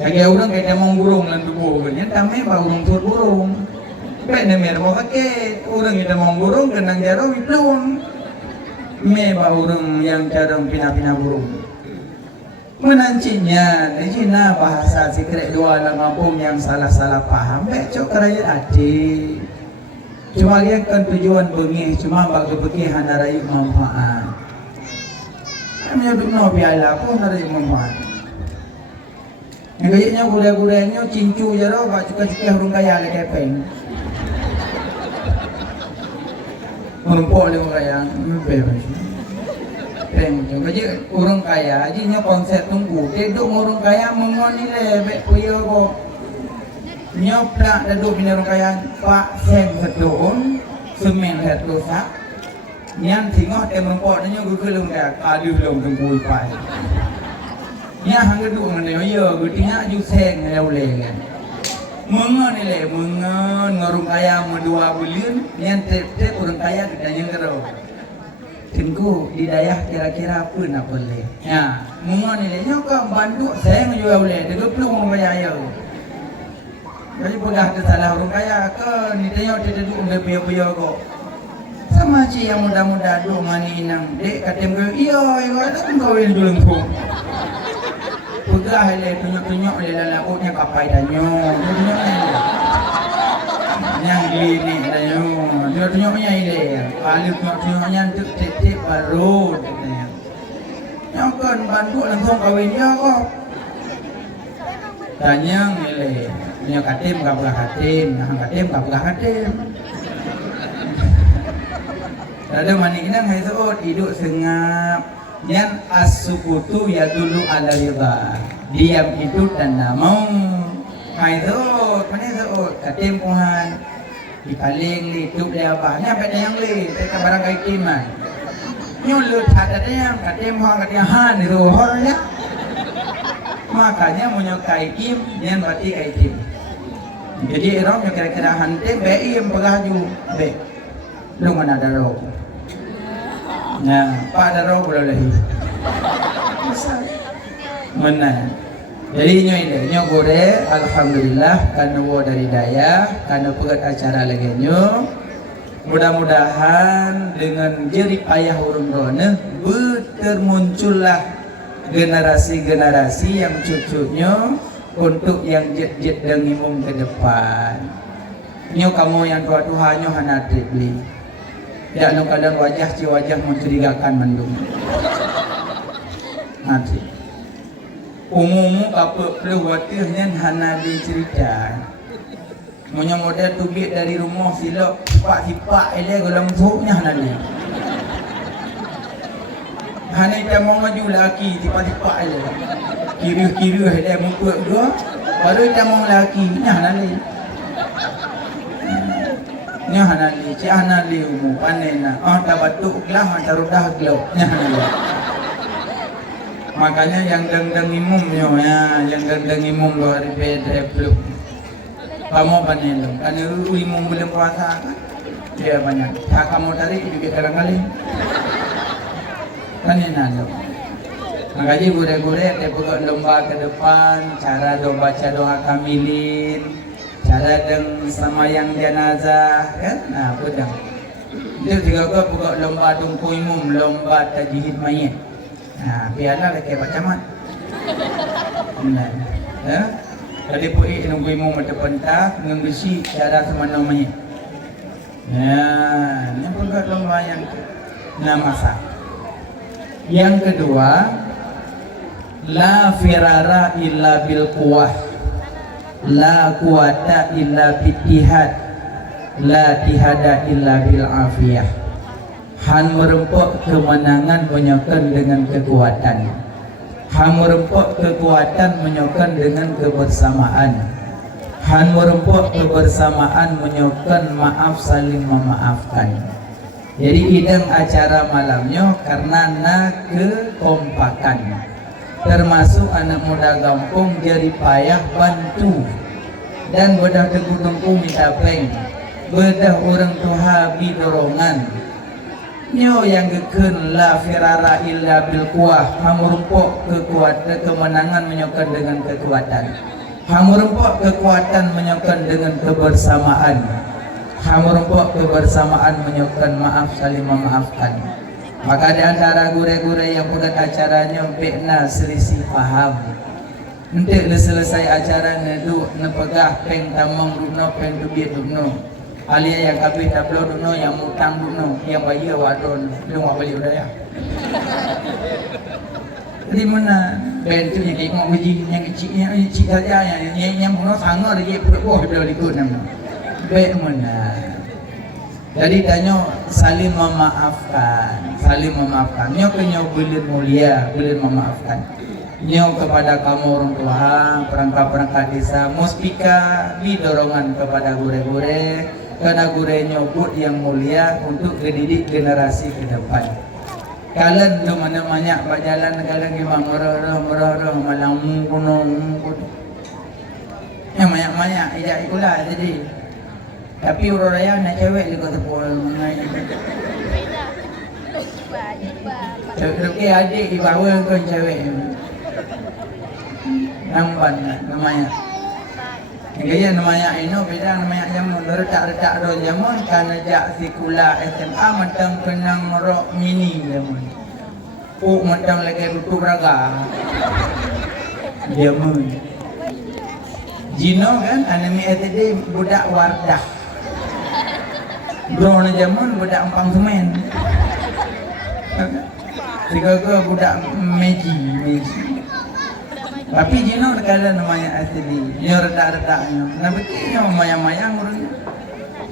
Kaya orang kaya mong burung lang tubuh ganyan, dami ba urong tur burung. Kaya na meron mo kake, orang kita mong burung kenang jaro iplong. Me ba urang yang jarang pina-pina burung. Menancinya, Cina bahasa secret dua lang kampung yang salah-salah paham. Becok kerajaan adik. Cuma dia kan tujuan bengih, cuma bagi pergi handarai manfaat. Kami duduk no piala pun handarai manfaat. Kayaknya gula-gulanya cincu jaro, bak cuka-cuka hurung kaya le kepeng. Menumpuk le orang kaya, bebas. Peng, jadi orang kaya, ajinya konsep tunggu. Deduk orang kaya mengoni le, bek puyo ko. Nyop tak deduk bina orang kaya, pak seng setun, semen satu sak. Nyan tinggal tem rempok, nanya gue kelung dah, kadu belum tunggu ipai. Nya hang deduk ngene yo, gue tinggal ju seng le kan. Mengoni le, mengon orang kaya medua bulan, nyan tep orang kaya kita yang kerau. Tengku di daerah kira-kira apa nak boleh. Ya, mungon ni nya kau bantu saya menjual boleh. Dia pelung bayar. Jadi pegah tu salah orang kaya ke ni tengok dia duduk berbio-bio kok. Sama cik yang muda-muda duk mani inang. Dek kata kau, iya, ada kan kau yang belum tu. Pegah le tunjuk-tunjuk le dalam outnya kapai danyo. Tunjuk ni. Yang gini danyo. Tunjuk-tunyuknya ile. Kalau tunjuk-tunyuknya tu tip baru katanya. Yang kan bantu langsung kawin dia kok. Tanya ile. Nya katim kaplah katim, hang katim kaplah katim. Ada manikna hai saud hidup sengap. Yang as-sukutu ya dulu ala riba. Diam itu tanda mau. Hai saud, mana saud? Katim Tuhan. Dikaling li tup dia apa? Nya pada yang li, teka barang kai timan. Nyu lut ada yang katim hang katim han itu hornya. Makanya menyukai im yang berarti kai tim. Jadi orang yang kira-kira hantim BI yang pegah ju be. Lu mana ada roh. Nah, pak ada roh boleh lagi. Mana? Jadi nyo gore alhamdulillah karena wo dari daya karena pegat acara lagi nyo. Mudah-mudahan dengan jerih payah urung rone termuncullah generasi-generasi yang cucunya untuk yang jet-jet dan ngimum ke depan. Nyo kamu yang tua-tua nyo hanatri beli. Ya no kadang wajah mencurigakan mendung. Nanti. Umum apa perlu watirnya hanadi cerita. Monya model tubik dari rumah silap sipak ele golam suknya hanadi. Hanya dia mau maju laki tiba-tiba ele. Kiri-kiri ada muka dua, baru dia mau laki hanali. Nya hanali, cik hanali umum panena. Tak batuk lah, taruh dah gelap. Nya hanali. Makanya yang deng-deng imumnya ya, yang deng-deng imum luar biasa peluk. Kamu panelong, karena imum belum puasa kan? Dia banyak. Tak kamu tarik juga kadang-kali. Panena lo. Makanya gure-gure dia pegak lomba ke depan, cara do baca doa kamilin, cara deng semayang jenazah, kan? Nah, pedang. Dia juga pegak lomba tungku imum, lomba tajhid mayit. Nah, biarlah lagi macam mana? Benar. Ya? Tadi pui nunggu imum ada pentah, ngembesi cara semana mayit. Ya, ini pegak lomba yang masa. Yang kedua, la firara illa bil quwah, la quwata illa bittihad, la tihada illa bil afiyah. Han merempuk kemenangan menyokan dengan kekuatan. Han merempuk kekuatan menyokan dengan kebersamaan. Han merempuk kebersamaan menyokan maaf saling memaafkan. Jadi idam acara malamnya karena kekompakan. Termasuk anak muda kampung jadi payah bantu dan bedah teguh tengku minta peng, bedah orang tua habi dorongan, nyo yang gekun la firara illa bil kuah, hamurumpok kekuatan kemenangan menyokong dengan kekuatan, hamurumpok kekuatan menyokong dengan kebersamaan, hamurumpok kebersamaan menyokong maaf saling memaafkan. Maka di antara gure-gure yang pegat acaranya pekna selisih paham. Untuk selesai acara neduk nepegah peng tamang dukno peng dubiet dukno. Alia yang kabeh tablo dukno yang mutang dukno yang bayar wadon lu ngak balik udaya. Di mana ben tu yang tengok uji yang kecil saja yang muno sangar dia perbuah dia ikut nama. Baik mana. Jadi tanya saling memaafkan, saling memaafkan. Nyo kenyo bulan mulia, bulan memaafkan. Nyo kepada kamu orang tua, perangkat-perangkat desa, muspika di dorongan kepada gure-gure, karena gure nyobut yang mulia untuk mendidik generasi ke depan. Kalian tu mana banyak berjalan, kalian gimana merah malam gunung. Yang banyak-banyak, ijak ikulah jadi. Tapi orang raya nak cewek juga terpul mengenai. Tapi adik dibawa ke cewek. Nampan namanya. Gaya namanya ini beda namanya jamun retak-retak do jamun karena jak sekolah SMA mentang kenang rok mini jamun. Mentang lagi butuh raga. Jamun. Jino kan anami tadi budak Wardah. Bro na jaman budak empang semen. Tiga ke budak meji. Tapi jino kala namanya asli. Nyo redak-redaknya. Nabi nyo mayang-mayang urang.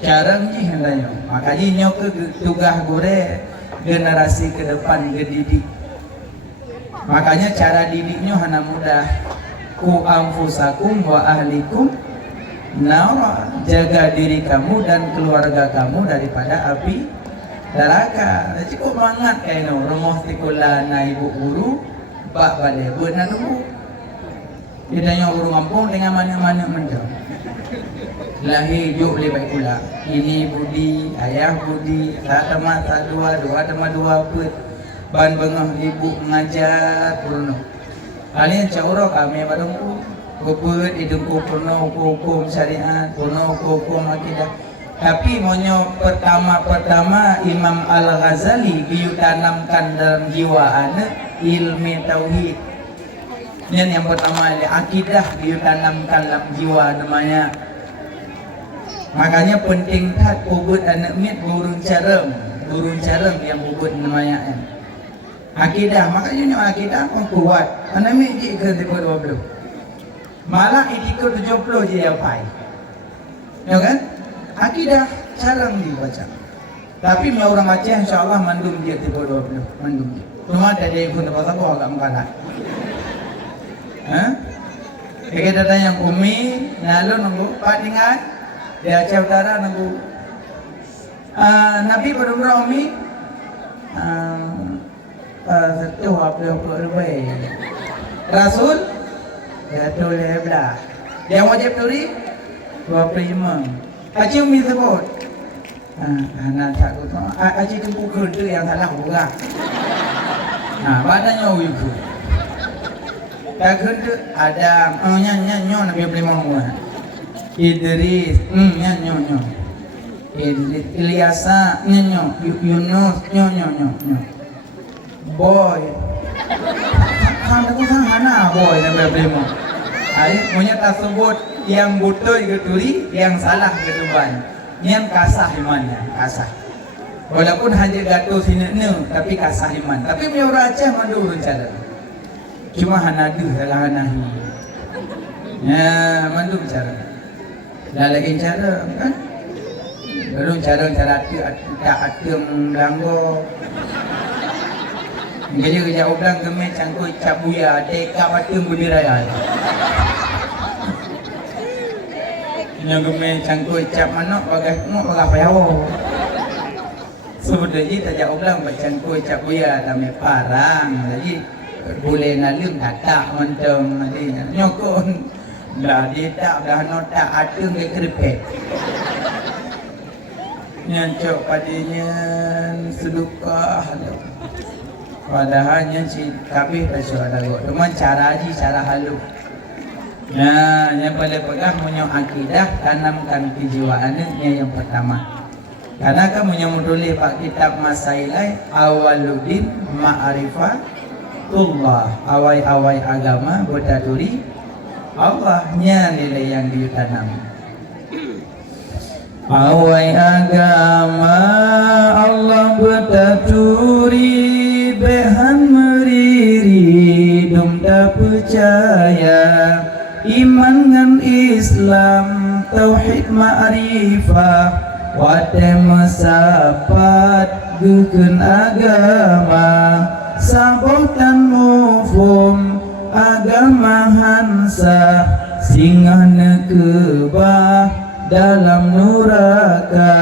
Jarang ji hendaknya. Makanya nyo ke tugas gore generasi ke depan didik. Makanya cara didiknya hana mudah. Ku anfusakum wa ahlikum nara, jaga diri kamu dan keluarga kamu daripada api neraka. Cukup banget kayak no rumah sekolah na ibu guru bak balik buat nak nunggu. Dia tanya guru kampung dengan mana-mana menjauh. Lahir juk lebih pula. Ini budi, ayah budi, tak teman tak dua teman dua put. Ban bengah ibu mengajar purno. Kalian cauro kami badungku. Kubut hidung kuno hukum syariat, kuno hukum akidah. Tapi monyo pertama Imam Al-Ghazali ditanamkan dalam jiwa anak ilmu tauhid. Yang pertama akidah ditanamkan dalam jiwa namanya. Makanya penting tak kubut anak mit burung carem yang kubut namanya. Akidah makanya akidah kuat. Anak mit ke 20. Malah ikut 70 je apa? Ya kan? Akidah jarang dibaca. Tapi orang Aceh insya-Allah mandum dia 20 mandum dia. Cuma ada yang pun dapat apa agak mengkalah. Kita datang yang Umi, lalu nunggu Pak Dingan di Aceh Utara nunggu Nabi berumrah Umi satu apa Rasul ya tulis belah. Yang wajib tulis 25. Acik Umi sebut. Anak tak tu. Acik tu bukan tu yang salah bukan. Badannya uyu. Tak tu ada nyanyo Nabi beli mamu. Idris nyanyo. Ilyasa nyanyo. Yunus nyanyo. Boy. Sampai tu sana boy Nabi beli mamu. Punya tak sebut yang betul ke tuli, yang salah ke tuban. Yang kasah imannya, kasah. Walaupun hanya gato sini tapi kasah iman. Tapi punya orang Aceh mandu rencana. Cuma hanadu salah hanahi. Ya, mandu bicara. Dah lagi cara kan? Baru cara tak atung langgo. Jadi kerja udang gemet cangkut cap buya, dekap atung budidaya. Yang gemet cangkut cap manok bagai payawo. Sebenarnya tak jauh udang cangkut cap buya tapi parang. Jadi boleh nalung tak mentong nanti nyokon. Dah dia tak dah notak atung ke keripek. Nyancok padinya sedukah. Padahalnya si kabeh tak ada go. Cuma cara aja cara halus. Nah, yang boleh pegang punya akidah, tanamkan kejiwaannya yang pertama. Karena kamu yang menulis pak kitab Masailai Awwaluddin Ma'rifatullah, awai-awai agama berdaturi Allahnya nilai yang ditanam. Awai agama Allah berdaturi behan meriri dum tak percaya iman ngan Islam tauhid ma'rifah wate mesapat gukeun agama sabotan mufum agama hansa singgah nekebah dalam nuraka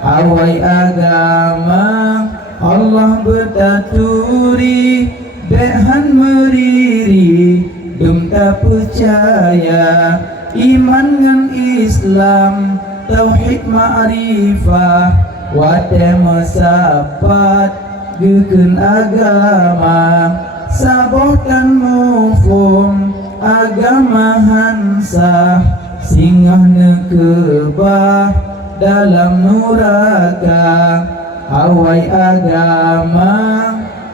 awai agama Allah bertaturi behan meriri dum tak percaya iman ngan Islam tauhid ma'rifah wate mesapat gukeun agama sabotan mufum agama hansa singgah nekebah dalam nuraka awai agama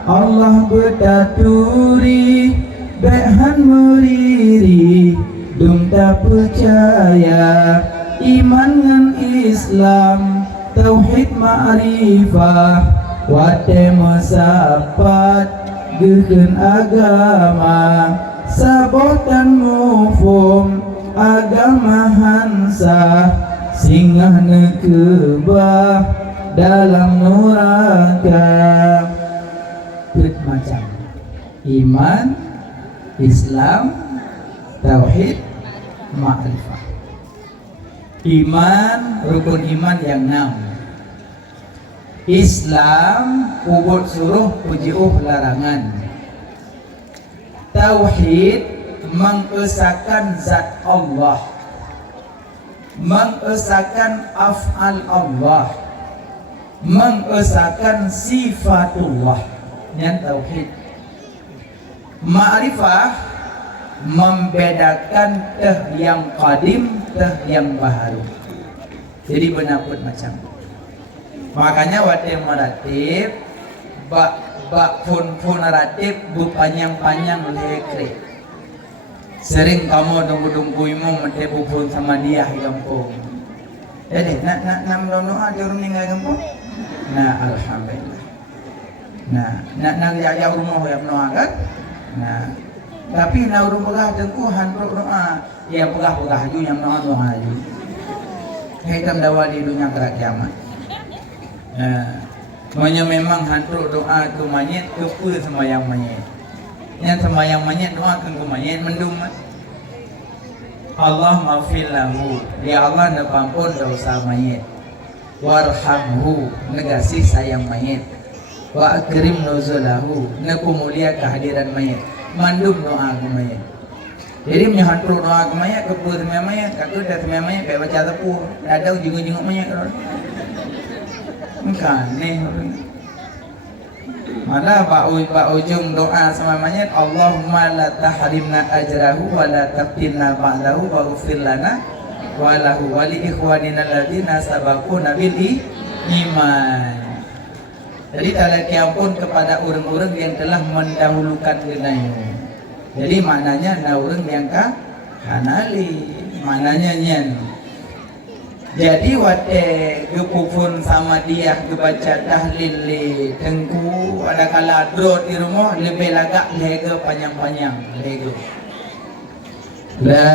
Allah bertaturi behan meriri dum tak percaya iman ngan Islam tauhid ma'rifah wate mesapat gukeun agama sabotan mufum agama hansa singgah nekebah dalam nuraka. Macam iman Islam tauhid ma'rifah. Iman, rukun iman yang 6. Islam, ubud suruh, pujiuh larangan. Tauhid, mengesahkan zat Allah, mengesahkan af'al Allah, mengesahkan sifatullah. Yang tauhid. Ma'rifah, membedakan teh yang qadim yang baharu. Jadi benaput macam. Makanya wate meratib bak pun ratib bu panjang-panjang lekre. Sering kamu tunggu imu mete pun sama dia di kampung. Jadi nak doa di rumah tinggal kampung. Nah alhamdulillah. Nak jauh rumah yang kan. Nah tapi nak rumah tengku handuk doa. Ya pegah-pegah ju yang doa ju. Hitam dawa di dunia akhirat kiamat. Makanya memang hantu doa ke mayit ke sembahyang mayit. Yang sembahyang mayit doa ke mayit mendung. Allah maghfir lahu, ya Allah nepampun dosa mayit. Warhamhu, negasih sayang mayit. Wa akrim nuzulahu, nekumulia kehadiran mayit. Mandum doa ke mayit. Jadi menyantruk doa ke mayat, ke perut mayat, kakak dah mayat, kayak baca tepur, ada jenguk-jenguk mayat kan? Bukan, nih. Mana pak ujung doa sama mayat, Allahumma la tahrimna ajrahu wa la taftinna ba'dahu wa ghfir lana wa lahu wa li ikhwanina alladziina sabaquna bil iman. Jadi talaki ampun kepada orang-orang yang telah mendahulukan genayu. Jadi maknanya ada orang yang kanali, maknanya nyen. Jadi wate gepupun sama dia kebaca tahlil li tengku ada kala drot di rumah lebih lagak lega panjang-panjang lega. La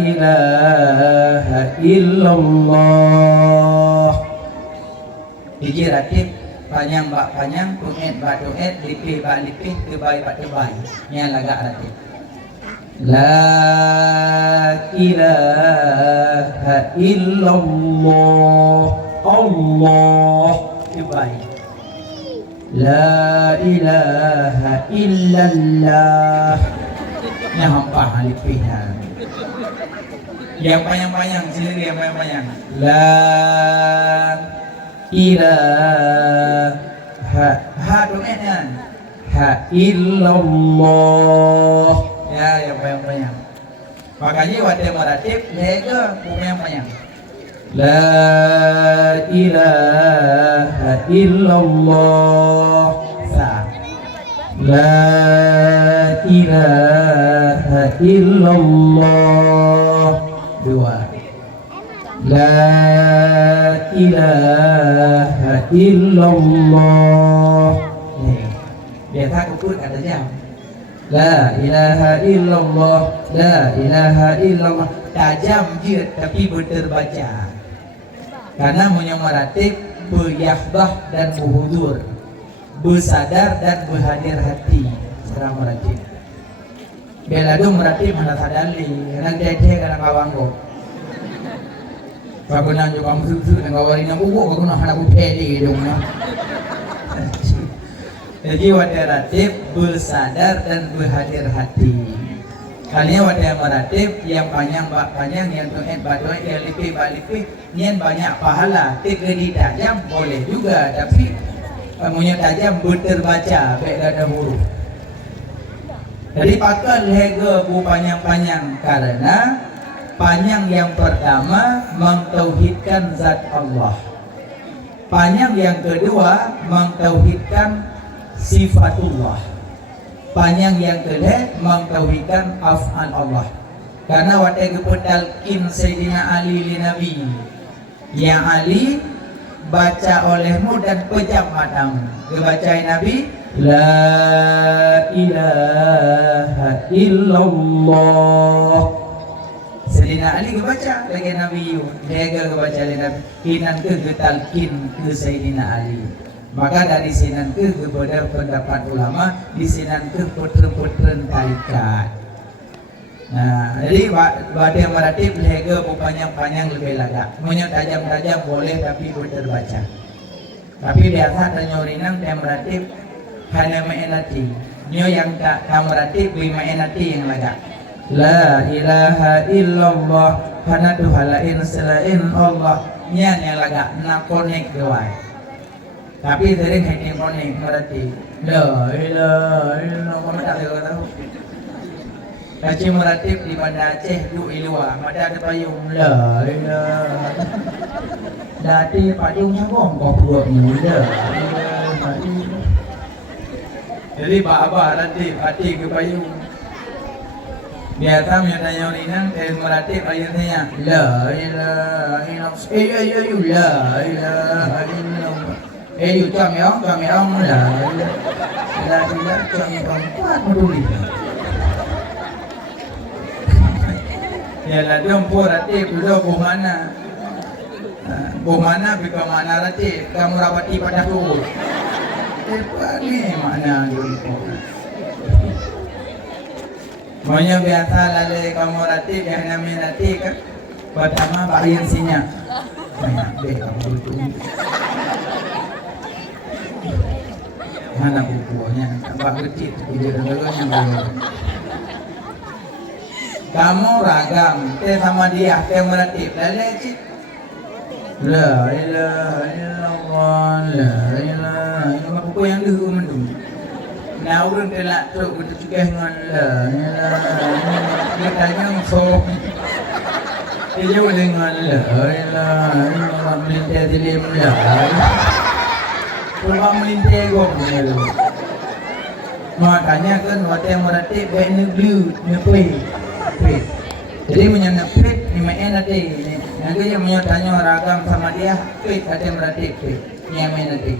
ilaha illallah. Iki ratib panjang bak panjang, tuet bak tuet, lipih bak lipih, tebay bak tebay. Yang lagak ratib. La ilaha illallah. Allah tebay. La ilaha illallah. Yang hampa lipihnya. Yang panjang-panjang, sini yang panjang-panjang. La ilaha ha doanya. Ha illallah. Ya, yang panjang-panjang. Makanya waktu meratib lega panjang-panjang. La ilaha illallah. La ilaha illallah. Dua. La ilaha illallah. Biar tak keput ada jam. La ilaha illallah. La ilaha illallah. Tajam je tapi berterbaca. Karena menyamaratib beyahbah dan buhudur, bersadar dan berhadir hati secara meratib. Belado meratib mana sadali, anak dede kana kawang ko. Paguna juga musuh dengan kawarin yang buku, paguna anak upedi dong. Jadi wadah ratib bersadar dan berhadir hati. Kalian wadah meratib yang panjang yang tuan badoi yang lipi nian banyak pahala. Tiga di tajam boleh juga, tapi punya tajam berterbaca baik ada huruf. Jadi pakal hega bu panjang-panjang karena panjang yang pertama mentauhidkan zat Allah. Panjang yang kedua mentauhidkan sifatullah. Panjang yang kedua mentauhidkan af'al Allah. Karena waktu kepetalkin Sayyidina Ali li Nabi, ya Ali baca olehmu dan pejam matamu. Kebacain Nabi, La ilaha illallah. Sayyidina Ali kebaca lagi Nabi yu, dia kebaca lagi Nabi. Kinan ke getalkin ke Sayyidina Ali. Maka dari sinan ke kepada pendapat ulama, di sinan ke putren-putren tarikat. Nah, jadi wadah meratib lega panjang-panjang lebih lagak. Punya tajam-tajam boleh tapi terbaca. Tapi biasa dan nyorinang dia meratib hanya ma'enati. Nyo yang tak meratib lima enati yang lagak. La ilaha illallah hana Tuhan lain selain Allah. Nyan yang lagak nak connect doai. Tapi sering hanya connect meratib. La ilaha illallah kau tak tahu. Kaci meratib di Banda Aceh duk ilua, mada ada payung. La ilaha. Dati payung sabong kau buat muda. Jadi apa ratib hati ke payung. Biasa menyatanya orang ini meratib ayatnya. La ilaha illallah. La ilaha illallah. You chọn ông là chọn ông quá peduli. Ya lah dia pun ratib dulu bumana bika mana ratib kamu rapati pada tu. Ni mana gitu. Maunya biasa lalu kamu ratib yang namanya ratib kan pertama bagian sinya. Banyak deh kamu itu. Mana bukunya? Tambah kecil, tidak kamu ragam, sama dia, meratib, lalu cik. La ilaha illallah, la ilaha illallah. Buku yang dulu mendung. Nah orang telak teruk kita cakap dengan la ilaha illallah. Dia tanya sok. Dia jawab dengan la ilaha illallah. Melintas dia la. Pulang melintas gom ni. Makanya kan waktu yang meratib baik negeri, negeri. Jadi menyenapit lima nanti. Nanti yang menyatanya ragam sama dia, pit ada meratib pit, nyamai nanti.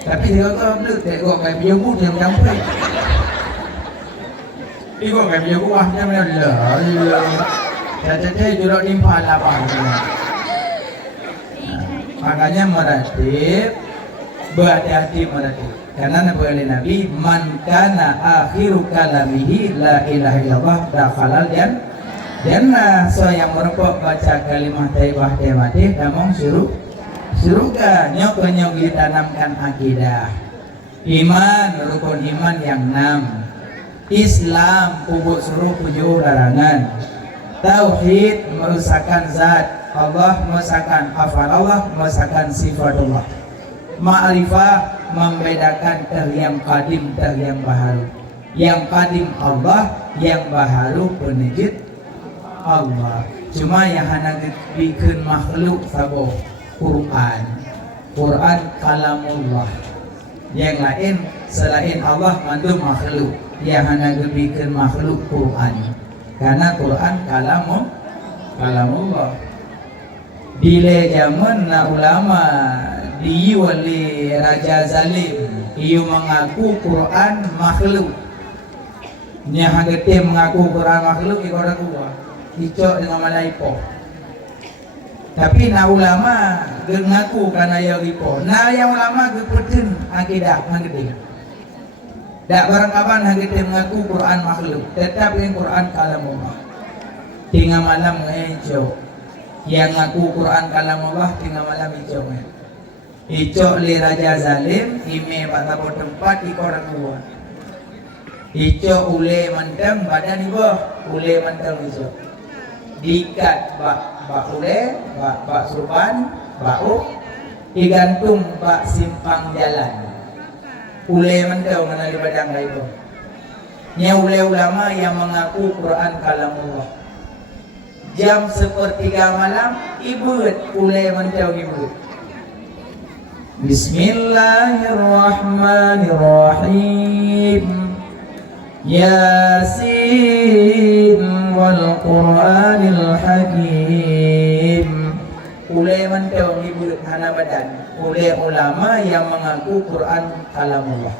Tapi dia kata belum, tengok kayak biar bu dia macam pit. Tengok kayak biar bu ahnya lah. Jadi jurak limpah lapang. Makanya meratib, berhati-hati meratib. Karena Nabi man kana akhiru kalamihi la ilaha illallah dakhalal jannah. So yang merokok baca kalimah thayyibah thayyibah damong surga. Nyok ditanamkan akidah. Iman rukun iman yang 6. Islam pupuk suruh 7 larangan. Tauhid merusakan zat Allah, merusakan afal Allah, merusakan sifat Allah. Ma'rifah membedakan yang qadim dan yang baharu. Yang qadim Allah, yang baharu penejit Allah. Cuma yang hana bikin makhluk sabo Quran. Quran kalamullah. Yang lain selain Allah mandum makhluk. Yang hana bikin makhluk Quran. Karena Quran kalamullah. Bila zaman na ulama diwali Raja Zalim, ia mengaku Quran makhluk. Nya hagete mengaku Quran makhluk ikora kuah. Icok dengan malaipo. Tapi na ulama mengaku karena ya lipo. Na yang ulama gepeden akidah hagete. Dak barang kapan hagete mengaku Quran makhluk, tetap yang Quran kalamullah. Tinggal malam ngejok. Yang ngaku Quran kalamullah tinggal malam icok. Icok li Raja Zalim ime patapur tempat ikora kuah. Icok ule menteng badan ibu ule menteng icok diikat bak ule bak surban bau digantung bak simpang jalan ule menteng mana di badang ibu nya ule ulama yang mengaku Quran kalamullah jam 1:03 malam ibu ule menteng ibu Bismillahirrahmanirrahim Yasin wal Qur'anil Hakim. Ulai mantau ibu hana badan. Ulai ulama yang mengaku Quran kalamullah.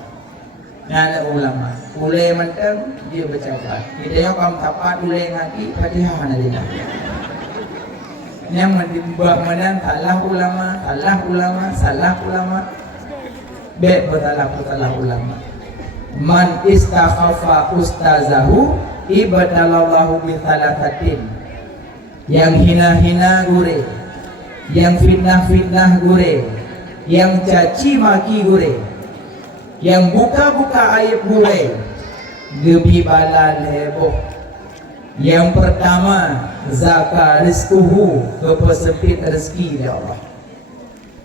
Nana ulama. Ulai mantau dia bercakap. Kita yang kamu tapat ulai ngaki Fatihah hana dia. Yang mendimbang menan salah ulama. Bek bersalah ulama. Man istakhafa ustazahu ibadalallahu bithalatatin. Yang hina-hina gure, yang fitnah-fitnah gure, yang caci maki gure, yang buka-buka aib gure, gebi balan heboh. Yang pertama zakat rizkuhu, kepesempit rezeki ya Allah.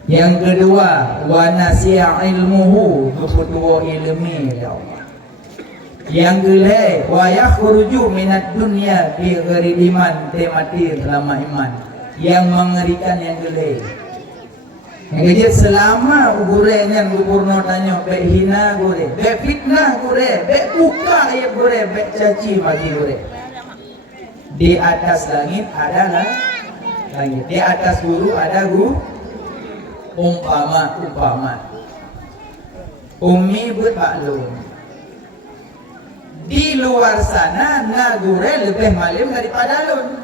Yang kedua, wa nasi'a ilmuhu, kepetua ilmi ya Allah. Yang kedua, wa yakhruju minad dunya bi ghairi iman, temati lama iman. Yang mengerikan yang kedua. Yang kedua, selama gurenya gubernur tanya, be hina gure, be fitnah gure, be buka ayat gure, be caci maki gure. Di atas langit adalah langit, di atas guru ada guru. Umpama Umi buat maklum di luar sana nagure lebih malim daripada lun.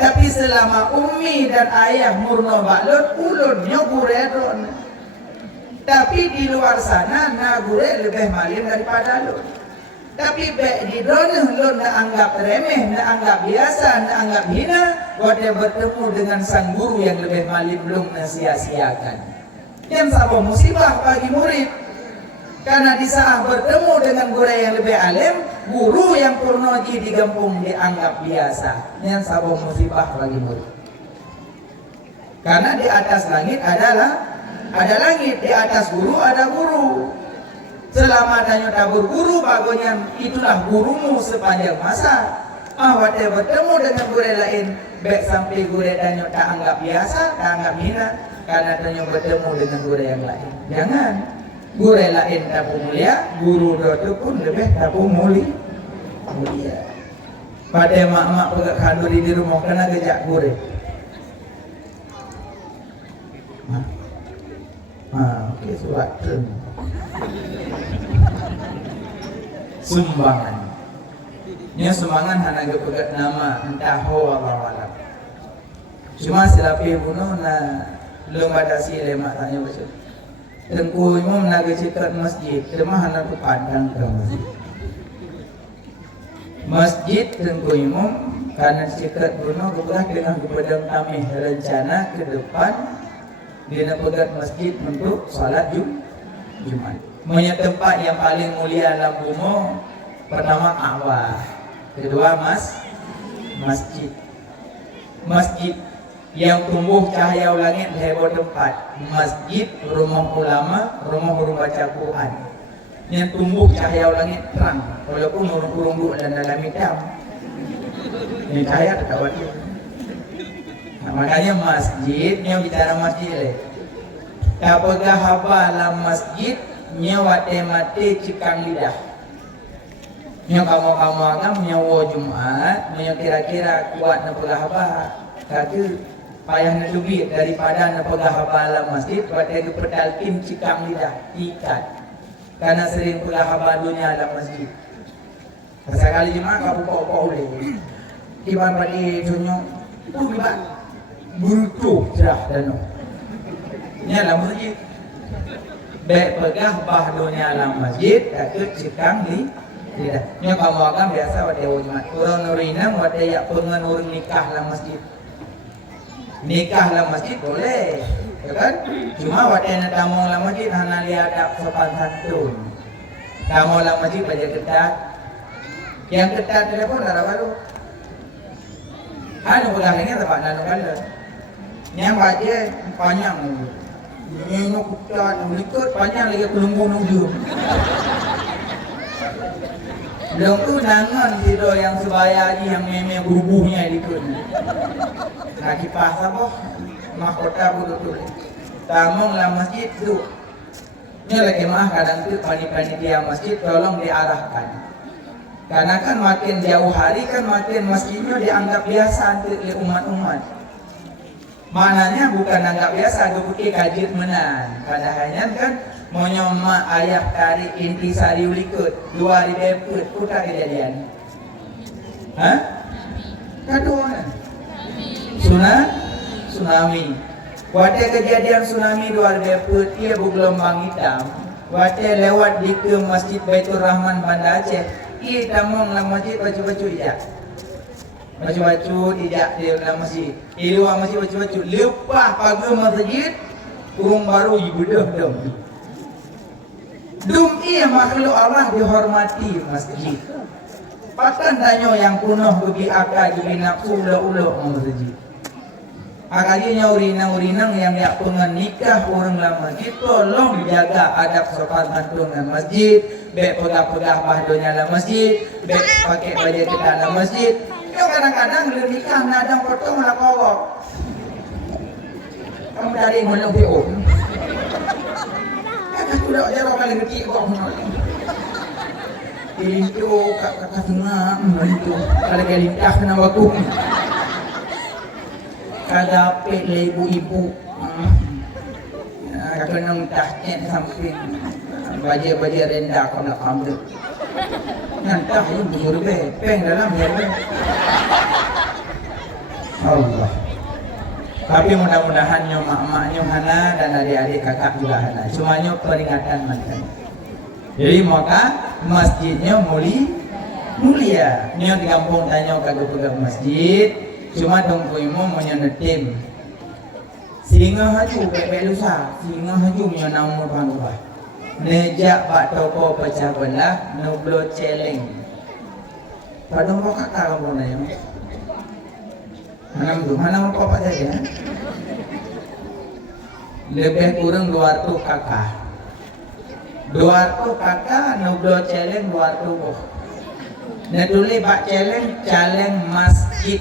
Tapi selama Umi dan ayah murno baklun ulunnya gure don. Tapi di luar sana nagure lebih malim daripada lun. Tapi baik di dono lo nak anggap remeh, nak anggap biasa, nak anggap hina, waktu bertemu dengan sang guru yang lebih malim belum sia-siakan. Yang sama musibah bagi murid. Karena di saat bertemu dengan guru yang lebih alim, guru yang purnoji digempung dianggap biasa. Yang sama musibah bagi murid. Karena di atas langit ada langit, di atas guru ada guru. Selama tanya tabur guru bagonya itulah gurumu sepanjang masa. Waktu bertemu dengan guru lain, baik sampai guru tanya tak anggap biasa, tak anggap hina, karena tanya bertemu dengan guru yang lain. Jangan guru lain tak mulia, guru itu pun lebih tak mulia. Pada mak-mak pegak kanduri di rumah kena gejak guru. Okey, surat sumbangan. Nya sumbangan hana gepegat nama entah ho Allah. Cuma silapi bunuh na lembatasi lemak tanya betul. Tengku imam naga cekat masjid, demah hana tu padang ke masjid. Masjid tengku imam karena cekat bunuh kebelah dengan kepadang tamih rencana ke depan dia pegat masjid untuk salat Jumat. Punya tempat yang paling mulia dalam bumi, pertama Ka'bah, kedua masjid. Masjid yang tumbuh cahaya langit heboh tempat. Masjid, rumah ulama, rumah guru baca Quran. Yang tumbuh cahaya langit terang, walaupun urung-urung duduk dalam hitam. Ini cahaya tak wajib. Nah, makanya masjid, yang bicara masjid kapagah haba dalam masjid nyawate mati cikang lidah. Nyo kamu agam nyawa Jumat, nyo kira-kira kuat na pagahaba. Kaki payah na lebih daripada na pagahaba dalam masjid, pada pedalkin cikang lidah, ikat. Karena sering pagahaba dunia dalam masjid. Sekali Jumat kapu pau-pau leh. Tiba padi sunyo, tiba burutu cerah dano. Ni dalam masjid. Baik pegah bah dunia dalam masjid, takut cikang lidah. Ni kamu agam biasa pada Jumat. Orang nurina pada yak pengen orang nikah dalam masjid. Nikah dalam masjid boleh, ya kan? Cuma waktu tamu dalam masjid hanya lihat sopan santun. Tamu dalam masjid baca ketat. Yang ketat telepon darah baru. Hanya pulang ini tempat nanu kala. Yang baca panjang. Yang ketat, berikut panjang lagi pelunggu nunggu. Belum tu nangan tidur yang sebaya aja yang meme bubuhnya ikut. Nak kipas apa? Mahkota budu tu. Tamong lah masjid tu. Ni lagi mah kadang tu panitia masjid tolong diarahkan. Karena kan makin jauh hari kan makin masjidnya dianggap biasa untuk umat-umat. Maknanya bukan anggap biasa, gebuki kajit menan. Padahalnya kan menyoma ayah tarik intisari ulikut 2000 putar kejadian. Hah? Kedua. Tsunami. Waktu kejadian tsunami 2000 dia bergelombang hitam. Waktu lewat di ke Masjid Baitur Rahman Banda Aceh, ia tamong dalam masjid baju-baju ijak. Baju-baju ijak di dalam masjid. Di luar masjid baju-baju. Lepas pagar masjid, kurung baru ibudah dom. Dum ia makhluk Allah dihormati masjid. Patan tanya yang kunoh bagi akal bagi nafsu ulo-ulo masjid. Akalinya urinang yang dia pengen nikah orang dalam masjid, tolong jaga adab sopan santun dalam masjid, baik pegah-pegah bahdonya dalam masjid, baik pakai baju kita dalam masjid. Yo kadang-kadang lu nikah nadang potong lah kawak. Kamu dari ngulung PO. Kakak sudah jawab kali kecil kok. Itu kakak tengah itu kalau kali nikah kena waktu. Kadapit lah ibu-ibu. Kakak nak tahnya samping baja-baja rendah kau nak ambil. Nantah yang berbe, peng dalam berbe. Allah. Tapi mudah-mudahan nyo mak-mak nyo hana dan adik-adik kakak juga hana. Cuma nyo peringatan mantan. Jadi maka masjidnya mulia. Nyo di kampung tanya kagak pegang masjid. Cuma tunggu imam menyenetim. Singa haju bebek lusa, singa haju menyenamur panggah. Nejak pak toko pecah belah, nublo celeng. Padang kau kakak kamu nanya. Mana kau pak saja? Lebih kurang 200 kakak. 200 kakak, nublo celeng 200. Netuli pak celeng, caleng masjid.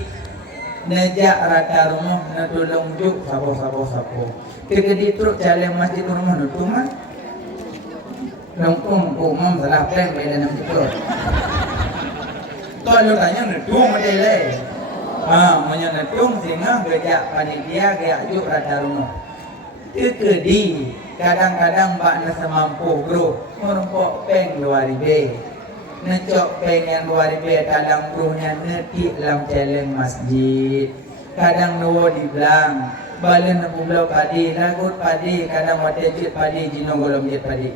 Nejak rata rumah natulung juk sapo. Kegedi truk caleng masjid rumah nutuman. Lengkung umum salah prank beda nam cepat. Kalau tanya nutung macam le. Menyenetung sehingga gejak panitia gejak juk rata rumah. Kegedi kadang-kadang bak na semampu bro merumpok peng 2000. Necok pengen 2000 dalam bruhnya netik dalam caleng masjid. Kadang nuwo di belang balen bumblau padi lagut padi kadang wadejit padi jino golom jet padi.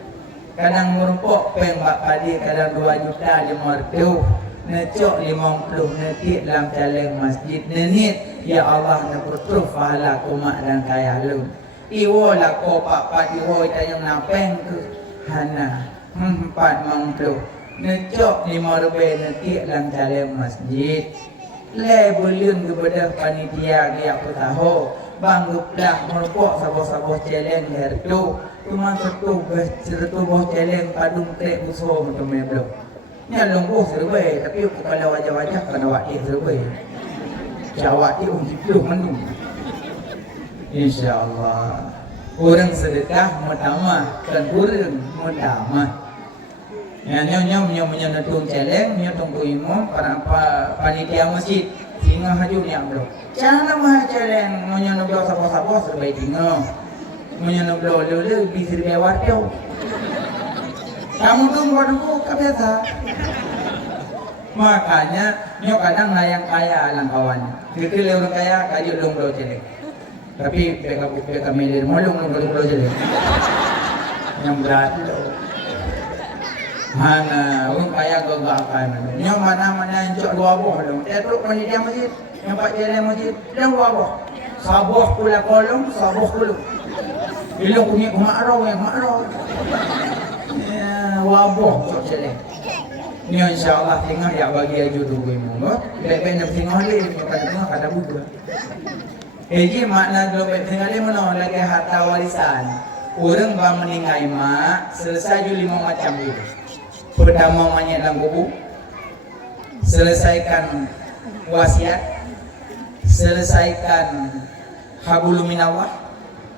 Kadang merumpok peng bak padi kadang 2 juta di martu. Necok 50 netik dalam caleng masjid. Nenit ya Allah na berterus pahala kumak dan kaya lu. Iwo lah ko pak iwo tayang napeng ke hana 4 50. Necok 5 lebih netik dalam caleng masjid. Lebulian kepada panitia dia aku tahu bang guplah merupuk sabah-sabah challenge hertu cuma satu bos challenge padung trek usaha macam ni belum ni alung bos serbai tapi aku kalau wajah-wajah kena wakil serbai jawab dia untuk itu menung insyaAllah orang sedekah mendamah dan orang mendamah nyonya netung celeng nyonya tunggu imam para panitia masjid tinggal haju ni bro jangan mah celeng nyonya noblo sapa-sapa serbai tinggal nyonya noblo lele di serbai wartau kamu tu waduh kebiasa makanya nyo kadang layang kaya alang kawan kita orang kaya kayu longlo celeng tapi beka milir molong longlo celeng yang berat mana orang kaya gagakan yang mana-mana yang cok dua buah dong tetuk panitia masjid yang pak jalan masjid dan dua buah sabuh pula kolong sabuh pula ilung punya kemarau yang marau ya wabuh cok jalan ni insyaAllah tengah ya bagi aju tunggu imu baik-baik nak tengah ni tengah kata buka jadi makna kalau baik tengah ni mana lagi harta warisan orang bang meninggal mak selesai ju 5 macam itu pertama mayat dalam kubur selesaikan wasiat selesaikan hablum minallah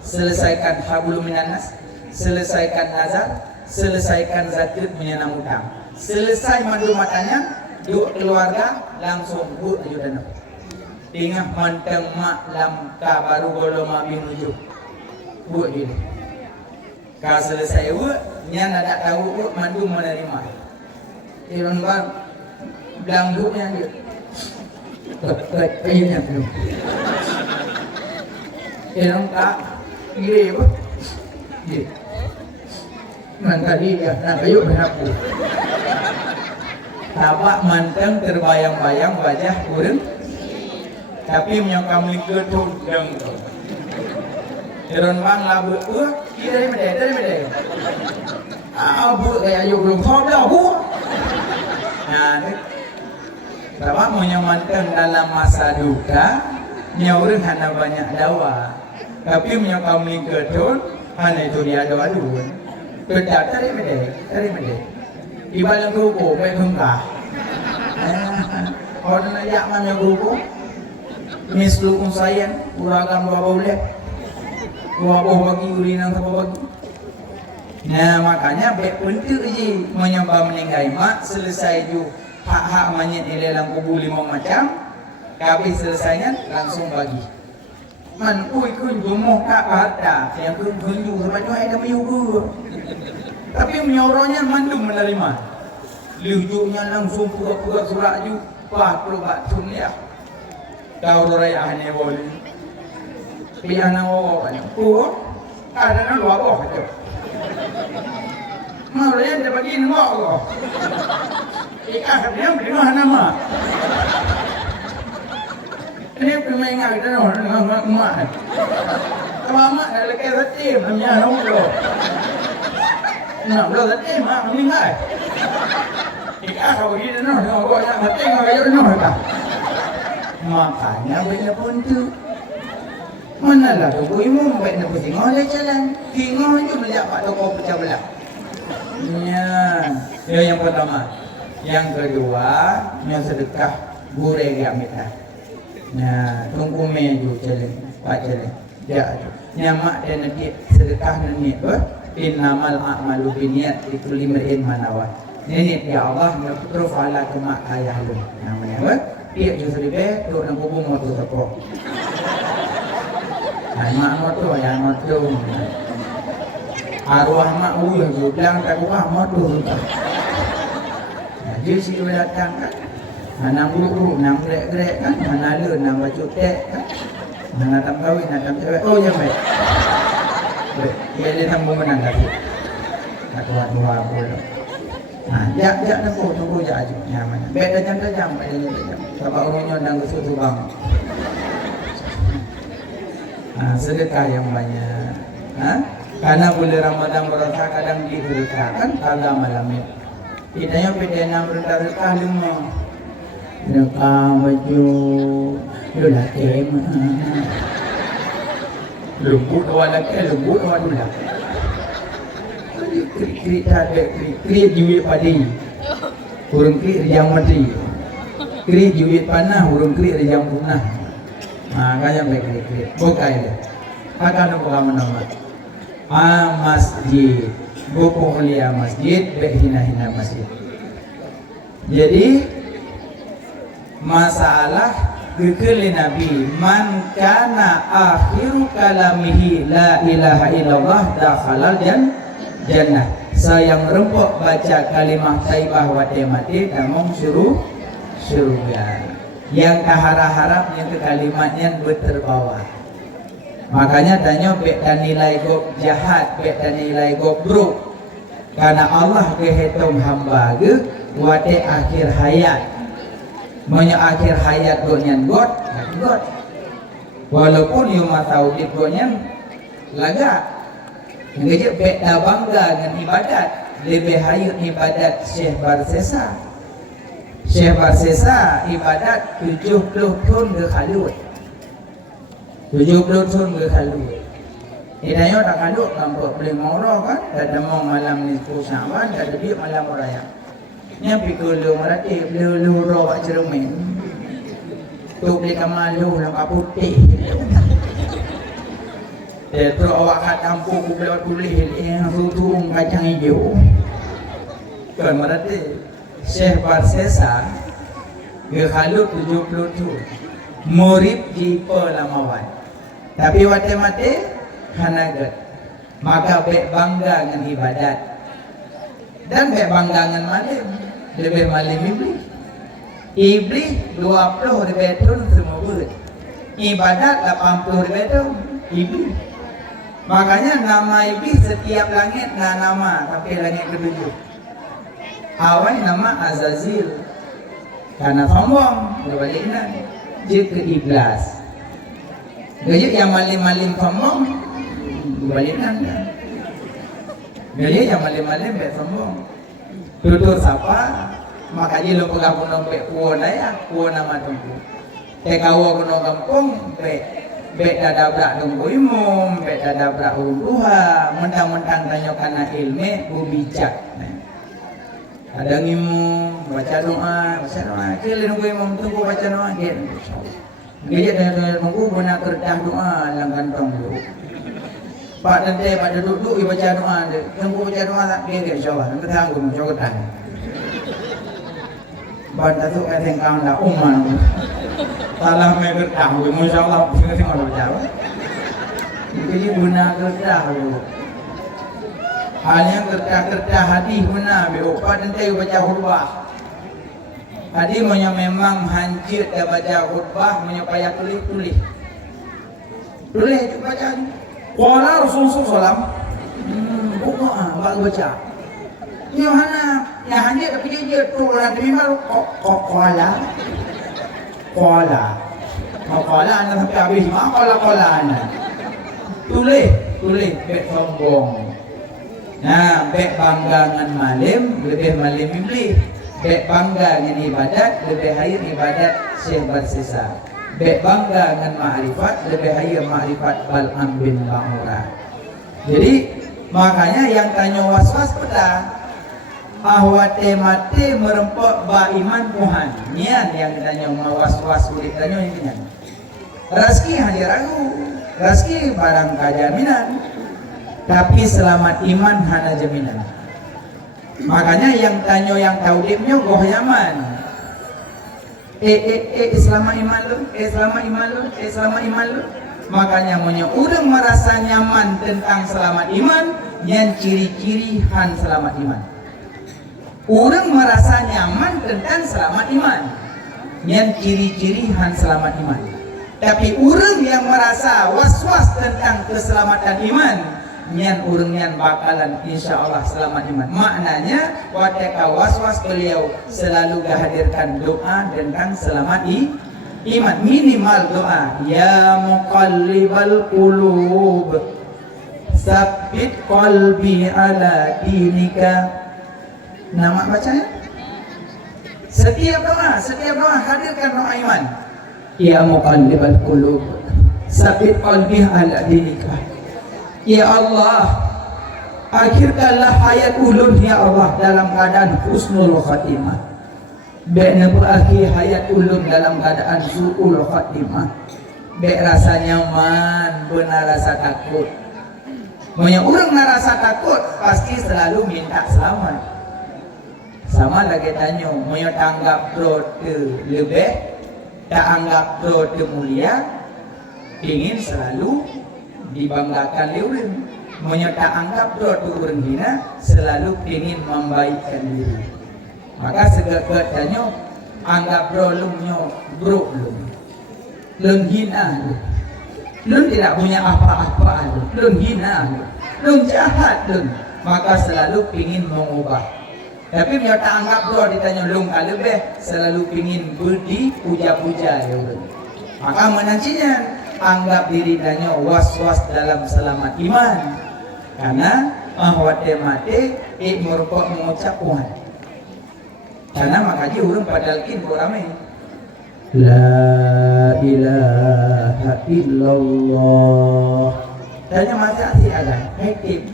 selesaikan hablum minanas selesaikan nazar selesaikan zakat menyenam utang selesai mandu matanya duk keluarga langsung bu ajudan tingah manteng mak lam ka baru goloma binuju bu gitu kalau selesai bu nya nak tahu bu mandu menerima iron bang belanggunya dia kayaknya belum iron tak gini bu gini nanti dia nak kayu berapa tapak manteng terbayang-bayang wajah kurang tapi menyokam lingkar tu deng iron bang labu dari mana bu kayak ayo belum tahu dah bu nah ni tapak menyamankan dalam masa duka ni orang hanya banyak dawa tapi menyokam lingkar tu hanya itu dia doa dulu bedak dari mana di balang grupo baik hengkah orang nak yak mana grupo mislu unsayan uragam dua boleh dua bagi urinang apa bagi nah makanya baik penting je menyembah meninggal mak selesai ju hak-hak mayat di dalam kubur 5 macam habis selesainya langsung bagi man ui kun jumoh kak harta yang kun kunju sebab ada menyuruh tapi menyuruhnya mandum menerima liujuknya langsung pura-pura surat ju wah perubat dunia kau raya hanya boleh pihak nang wawa kan ada nang wawa aja mau raya dia bagi nama Allah ikan dia berdua nama ini pemain kita nama mak kalau mak ada lagi setim namanya nombor nak belum setim mak meninggal ikan kau ini nama kau nak setim kau yang nama tak makanya banyak pun tu mana lah tu imu baik nak pusing oleh jalan tinggal je melihat pak toko pecah belah ya yang pertama yang kedua yang sedekah gureh gamita nah tunggu meju jalan pak jalan ya nyamak dan nabi sedekah niat innamal a'malu binniyat likulli imrin ma nawa niat ya Allah ya terus ala kemak kaya lu namanya dia justru lebih tu nak kubur motor sepok. Mak motor yang motor. Arwah mak ulah bilang tak kubur motor. Jadi si datang kan, mana bulu, nang grek kan, mana le, nang baju tek kan, mana tam kawin, tam cewek. Oh ya baik. Dia sambung menang lagi. Aku dua puluh. Nah, jak tunggu jak aja nyaman. Beda jam, sebab orangnya nang kesutu bang. Nah, sedekah yang banyak. Karena bulan Ramadan berasa kadang diberitakan kagak malam ini. Kita yang beda enam berita lima. Rekam baju Dula kema Lembut awak laki Lembut awak dula Krik-krik tak ada Krik juit padi Hurung krik rejang mati Krik juit panah Hurung krik rejang punah. Kaya baik krik Bukai dia Akan aku nama masjid Buku mulia masjid Baik hina-hina masjid. Jadi masalah kekeli Nabi man kana akhiru kalamihi la ilaha illallah dakhalal jannah. Saya merempok baca kalimah taibah wa mati damong surga. Yang keharap-harap yang ke kalimatnya berterbawa. Makanya tanya bek dan nilai gob jahat, bek dan nilai gob buruk. Karena Allah kehitung hamba ke wate akhir hayat. Monya akhir hayat gonyan god. Walaupun you matau dit gonyan laga. Ngejek beda bangga dengan ibadat. Lebih hayat ibadat Syekh Barsesa. Syekh Barsesa ibadat 70 tahun ke khalut. 70 tahun ke khalut. Hidayah tak khalut nampak boleh mengurau kan. Ada mau malam ni Sya'ban, ada dia malam raya. Nyampi kulu merati lu rawak cermin. Tu beli kamalu nampak putih. Terus awak kat kampung ku lewat kulit yang tutung kacang hijau. Kan merati Syekh Barsesa ke khalut 70 tu. Murid di Pelamawan. Tapi waktu mati hanagat. Maka baik bangga dengan ibadat. Dan baik bangga dengan malim. Lebih malim Iblis 20 ribu tahun semua buat. Ibadat 80 ribu tahun Iblis. Makanya nama Iblis setiap langit nama sampai langit ketujuh. Awal nama Azazil. Karena sombong berbaliknya dia ke iblis. Gaya yang malim-malim sombong berbaliknya. Gaya yang malim-malim sombong. Tutur sapa maka dia lo pegang gunung pe kuo daya kuo nama tunggu tekawo gunung kampung pe dadabrak tunggu imum pe dadabrak uruha mentang-mentang tanya kana ilmu bijak ada imum baca doa kira nunggu imum tunggu baca doa gitu dia dari nunggu guna kertas doa dalam kantong dulu Pak nanti pada duduk baca doa tunggu baca doa tak dia insyaallah nanti tanggung cokotan Banda tu kata yang kau nak umman, salah mereka tahu, masyaallah kita tengok baca. Jadi guna kertas dulu. Hal yang kertas hadis guna, berupa nanti baca khutbah. Hadis memang hancur dah baca khutbah, payah tulis. Tulis itu baca. Qala Rasulullah SAW. Bukan, baca. Yohana, yang hanya tapi dia tu orang terima qala anda sampai habis qala anda tulis bek sombong. Nah, bek bangga dengan malim lebih malim iblis. Bek bangga dengan ibadat lebih hayat ibadat Syekh Barsesa. Bek bangga dengan ma'rifat lebih hayat ma'rifat Bal'am bin Ba'ura. Jadi makanya yang tanya was-was peta ahwate mati merempok ba iman Tuhan. Nian yang ditanya was-was ulit tanya ini kan. Rezeki hanya ragu, rezeki barang kajaminan. Tapi selamat iman hana jaminan. Makanya yang tanya yang taudibnya goh yaman. Selama iman lu. Makanya orang merasa nyaman tentang selamat iman, yang ciri-ciri han selamat iman. Orang merasa nyaman tentang selamat iman, yang ciri-ciri han selamat iman. Tapi orang yang merasa was-was tentang keselamatan iman, yang orang yang bakalan insya Allah selamat iman. Maknanya ketika was-was beliau selalu hadirkan doa tentang selamat iman. Minimal doa ya muqallibal qulub sabbit qalbi ala dinika. Nama bacanya Setiap doa hadirkan doa iman. Ya muqallibal qulub, sabit qalbi ala dinika. Ya Allah, akhirkanlah hayat ulun ya Allah dalam keadaan husnul khatimah. Baiknya berakhir hayat ulun dalam keadaan su'ul khatimah. Baik rasa nyaman, benar rasa takut. Banyak orang ngerasa takut pasti selalu minta selamat. Sama lagi tanya, mau tanggap bro lebih, tak anggap bro mulia, ingin selalu dibanggakan orang. Mau tak anggap bro orang hina, selalu ingin membaikkan diri. Maka segera tanya, anggap bro lumnya bro lum hina lum tidak punya apa-apa lum hina lum jahat lum, maka selalu ingin mengubah. Tapi bila tak anggap bro ditanya lum lebih, selalu ingin budi puja-puja ya lum. Maka menancinya anggap diri tanya was-was dalam selamat iman, karena mahwate mate merupakan mengucap Tuhan. Karena makanya orang padalkin ramai La ilaha illallah. Tanya masa si agak hekip.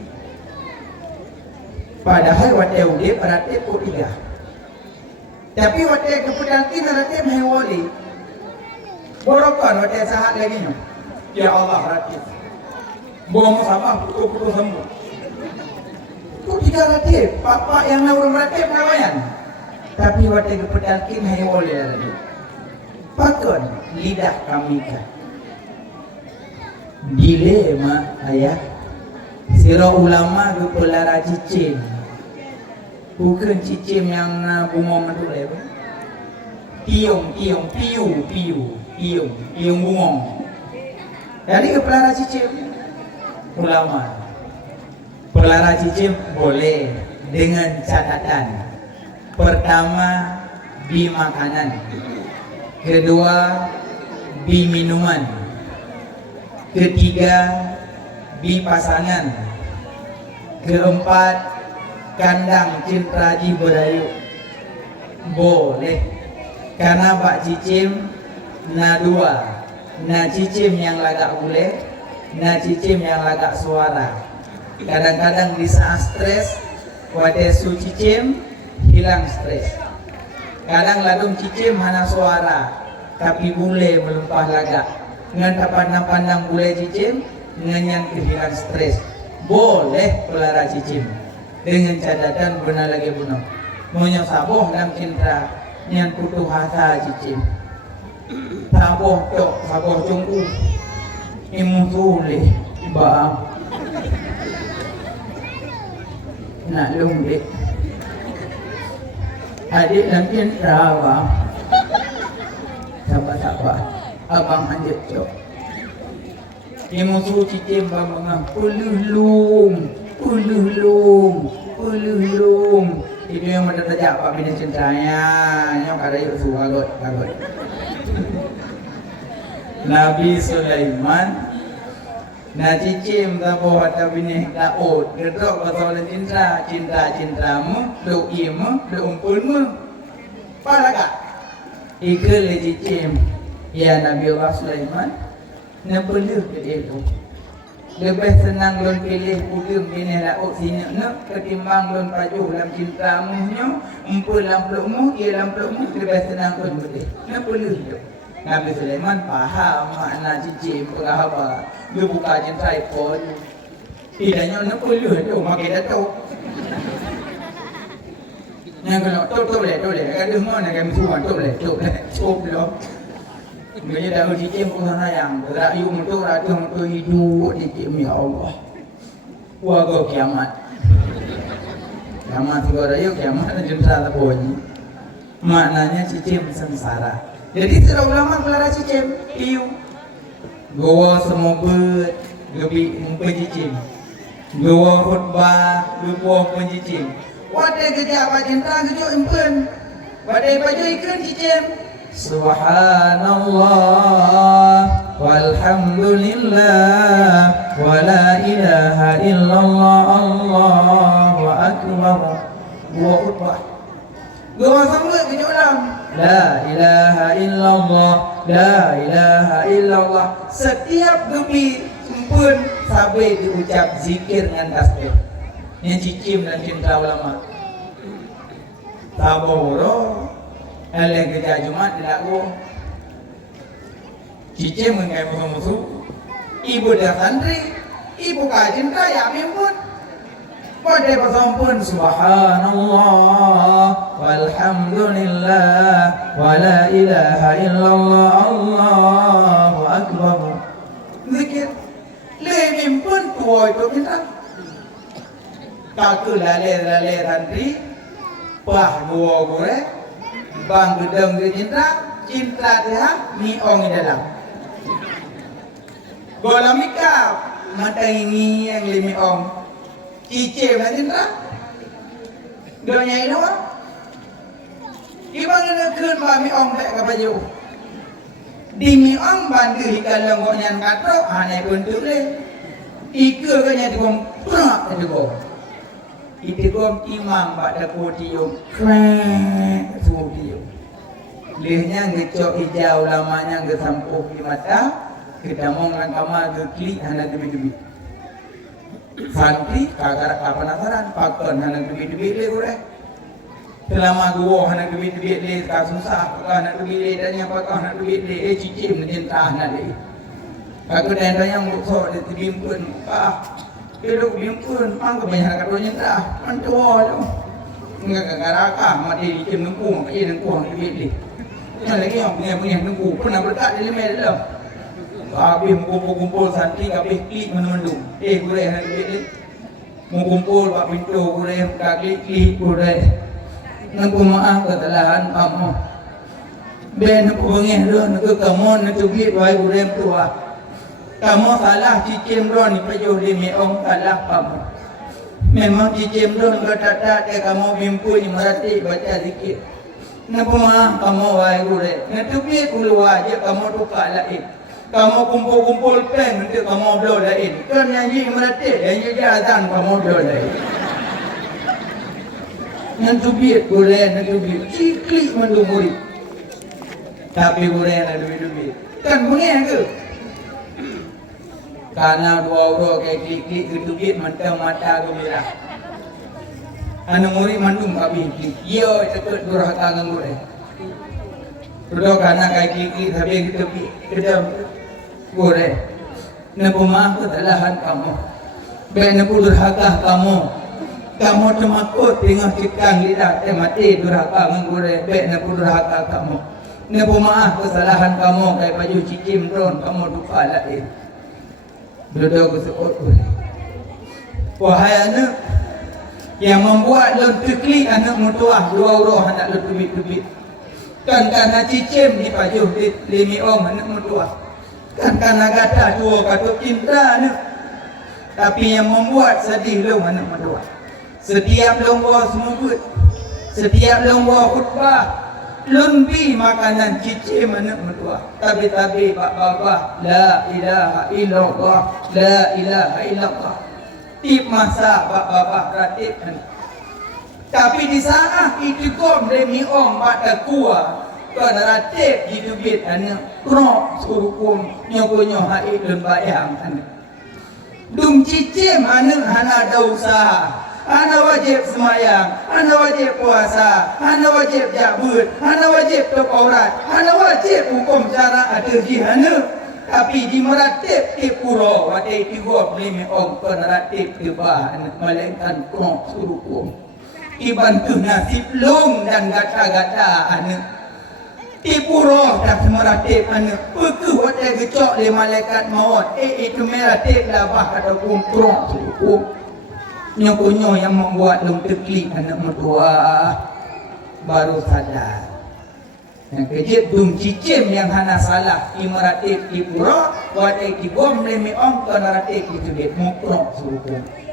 Padahal wate ude paratip utiga. Tapi wate kepedalkin paratip hewali. Borokon wate sahat lagi nyo. Ya Allah ratip. Bom sama putu sembuh. Itu tiga ratip. Papa yang naurung ratip nawayan. Tapi wate kepedalkin hewali ratip. Pakon lidah kami kan dilema ayah sira ulama gepelara cicim, bukan cicim yang bungong itu lewe tiung bungong. Jadi gepelara cicim ulama pelara cicim boleh dengan catatan pertama di makanan, kedua di minuman, ketiga di pasangan, keempat kandang cinta di berayu boleh, karena Pak Cicim na dua, na cicim yang lagak boleh, na cicim yang lagak suara. Kadang-kadang di saat stres wate su cicim hilang stres. Kadang ladung cicim hana suara, tapi bule melumpah lagak. Ngan pandang bule cicim, ngan kehilangan stres. Boleh pelara cicim. Dengan catatan benar lagi bunuh. Maunya saboh dalam cinta, nyan putuh hasa cicim. Saboh cok, saboh cungku. Imu tulih, baam. Nak lungdik. Adik dan cinta abang. Sabar abang anjat cok. Imu suruh cicim bang puluh lum. Itu yang mana tajak pak bina cintanya. Yang ada yuk suruh kagot. Nabi Sulaiman na cicim tapo hata bini laut gedok persoalan cintamu do imu do umpulmu palaka ikut le cicim ya Nabi Allah Sulaiman na perlu ke itu lebih senang lon pilih pulung bini laut sini nak ketimbang lon pajuh dalam cintamu nyo umpul dalam pelukmu ia dalam pelukmu lebih senang lon pilih na perlu itu. Nabi Sulaiman paham makna cicim apa. Dia buka cinta pun. Tidaknya nak perlu tu makin datuk. Yang kalau tu boleh. Kan semua nak kami semua tu boleh. Belum. Dia dah cicim pun sana yang berayu untuk racun untuk hidup cicim ya Allah. Wah kau kiamat. Kiamat tu rayu kiamat cinta tak bunyi. Maknanya cicim sengsara. Jadi secara ulama pelara cicim, iu goa semoga gebi pencicim, goa khutbah lupa pencicim. Wadai kerja apa cinta kerja impen, wadai baju ikan cicim. Subhanallah walhamdulillah wa la ilaha illallah Allahu akbar. Goa khutbah Gua sama ke dalam. La ilaha illallah, la ilaha illallah. Setiap gebi pun sampai diucap zikir dengan tasbih. Yang cicim dan cinta ulama. Taboro, oleh kerja Jumat dilaku. Cicim mengenai musuh-musuh. Ibu dah santri, ibu kajin kaya mimpun. Pada pasampun subhanallah walhamdulillah wa la ilaha illallah Allahu akbar. Zikir lebih pun tua itu kita kaku lale santri pah dua gore bang gedeng di cinta dia ni ong dalam bola mikap mata ini yang limi ong cicim lah cinta doanya ini wah ibang nak kun mami ong tak kapaju di mi ong bandu hikalang gonyan katro anai bentuk le ika kanya digom prak digom itigom imam pada podium krek podium lehnya ngecok hijau lamanya ngesampuh di mata kedamong rangkama geklik hana gebi-gebi santri kagak apa penasaran pakon hana gebi-gebi le gue selama gua hana gebi-gebi le tak susah hana gebi le dan yang pakon hana gebi le cicim cinta hana le aku dan yang musuh di tibimpun hidup bimpun mang kebanyakan katanya dah mantua tu enggak garakah mati di nungku mak nungku hang di yang lagi yang punya nungku pernah berkat di lemah dalam habis kumpul santri habis klik menunduk gureh hang di mau kumpul pak pintu gureh klik gureh nungku maaf kesalahan kamu ben nungku bengih lu nungku kamu nungku bit wai gureh tua kamu salah cicim ron pajuh limi ong salah kamu memang cicim ron bertata dia kamu bimpunya merati baca zikir napa mah kamu wai gure natubi keluar aja kamu tukar lain kamu kumpul pen untuk kamu blow lain kan nyanyi merati yang jadi azan kamu blow lain natubi gure natubi cikli mendumuri tapi gure natubi kan bunyi ke karena dua kayak klik gedubit mentang mata gembira anu muri mandum kabi klik yo cepet durhaka ngure sudah karena kayak klik tapi gedubit kedam gore napa mah kesalahan kamu ben napa durhaka kamu cemakut tengah cikang lidah mati durhaka ngure ben napa durhaka kamu napa mah kesalahan kamu kayak baju cicim ron kamu duka lain duduk kesekut wahai anak yang membuat lon teklik anak mutuah dua orang anak lon tubit-tubit kan karena cicim di pajuh di limi om anak mutuah kan karena gata dua katuk cinta anak tapi yang membuat sedih lon anak mutuah setiap lomba semua setiap lomba khutbah lumpi makanan cicim anak mertua tapi pak bapa la ilaha illallah la ilaha illallah tip masa pak bapa ratib tapi di saat itu kom demi om pada kuah kan ratib hidupit anak krok surukum nyokonyo hai lembayang anak dum cicim anak hana dosa Anda wajib semayang, Anda wajib puasa, Anda wajib jabut, Anda wajib teraurat, Anda wajib hukum cara ada jihana. Tapi di meratib di pura, wadai tiga lima orang peneratib tiba melainkan krok surukum. Dibantu nasib long dan gata-gata anak. Di pura dan meratib anak. Beku wadai gecok di malaikat maut. Itu meratib labah ataupun krok surukum. Nyokonyo yang membuat lom teklik anak mertua baru sadar. Yang kejip dum cicim yang hana salah imaratif di pura wadai kibom lemi om konaratif itu dia mukrok suruh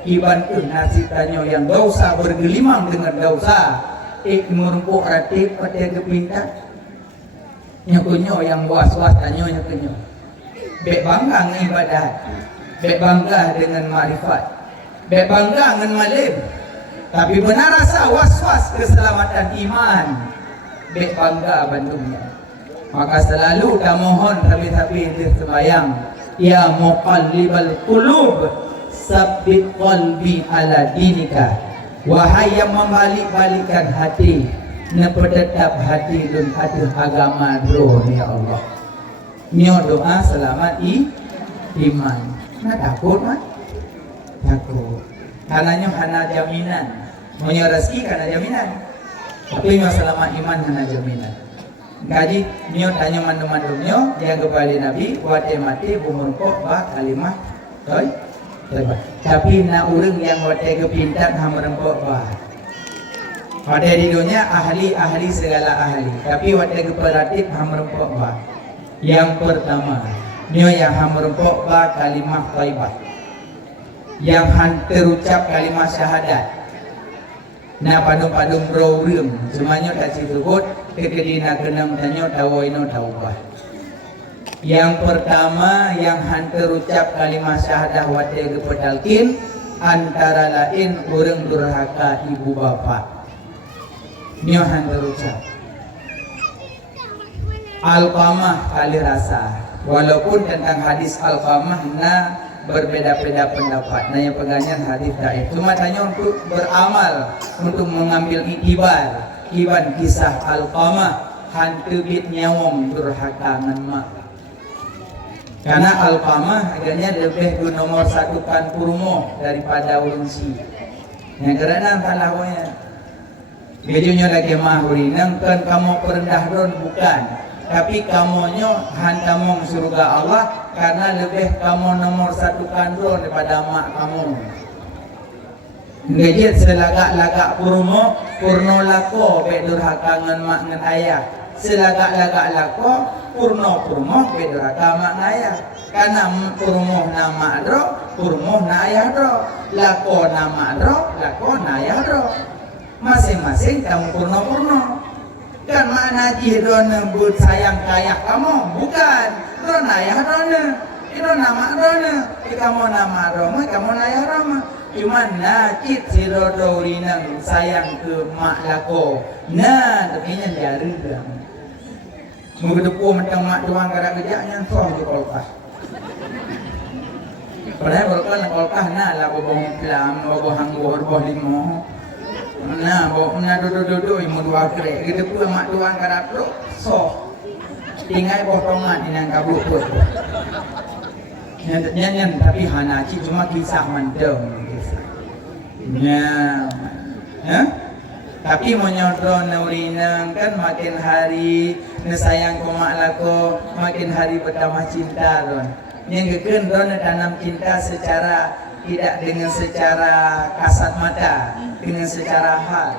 ibantu nasib tanyo yang dosa bergelimang dengan dosa merumpuk ratif pada kepintar nyokonyo yang was-was tanyo nyokonyo bek bangga dengan ibadat bek bangga dengan marifat bek bangga dengan malim Tapi benar rasa was-was keselamatan iman. Bek bangga Bandungnya. Maka selalu kita mohon tapi sembahyang, ya muqallibal qulub sabbit qalbi ala dinika. Wahai yang membalik-balikkan hati, nepetap hati dun hati agama roh ya Allah. Nyo doa selamat iman. Nah takut mah? Takut. Karena hana jaminan. Nyo rezeki karena jaminan. Tapi nyo selamat iman hana jaminan. Kaji nyo tanya mandu-mandu nyo yang kembali Nabi wate mati bumurko ba kalimah toy. Tapi na urang yang wate kepintan hamrempo ba. Pada di dunia ahli segala ahli. Tapi wate keperatif hamrempo ba. Yang pertama, nyo yang hamrempo ba kalimah thayyibah. Yang terucap kalimah syahadat. Nah padung-padung bro-rum semuanya tak disebut kekedina kenang tanyo tawoino taubah. Yang pertama yang hantar ucap kalimah syahadah wa kepetalkin antara lain urang durhaka ibu bapa. Nyo hantar ucap Alqamah kali rasa. Walaupun tentang hadis Alqamah berbeda-beda pendapat. Nah yang pegangan hadis dhaif. Cuma tanya untuk beramal, untuk mengambil iktibar. Iban kisah Alqamah hantu bit nyawong durhaka ngan mak. Karena Alqamah agaknya lebih nomor satu kan purmo daripada ulunsi. Yang kerana talahnya bejunya lagi mahuri nangkan kamu perendah ron bukan. Tapi kamunya hantamong surga Allah karena lebih kamu nomor satu kandung daripada mak kamu. Ngejit selagak-lagak purno lako be durhaka ngan mak ngan ayah. Selagak-lagak lako purno be durhaka mak ngan ayah. Karena purmo nama dro, purmo na ayah dro. Lako nama dro, lako na ayah dro. Masing-masing kamu purno. Kan mana jihron but sayang kayak kamu bukan ron ayah ron itu nama ron kamu nama roma kamu ayah roma cuma nakit si rodorinang sayang ke mak lako nah tapi nya jari dah mau kedepu mentang mak doang kada kerjanya soh di kolkah padahal kolkah nah lah bohong pelam bohong bohong limo. Nah, bawa na duduk imu dua kere. Kita pun mak tuan karap lo, so tinggal potongan inang kabut pun. Nyan tapi hana ci cuma kisah mendem. Nah, tapi menyodron naurinang kan makin hari nesayang komak lako makin hari bertambah cinta ron. Yang keken ron tanam cinta secara tidak dengan secara kasat mata, dengan secara hal.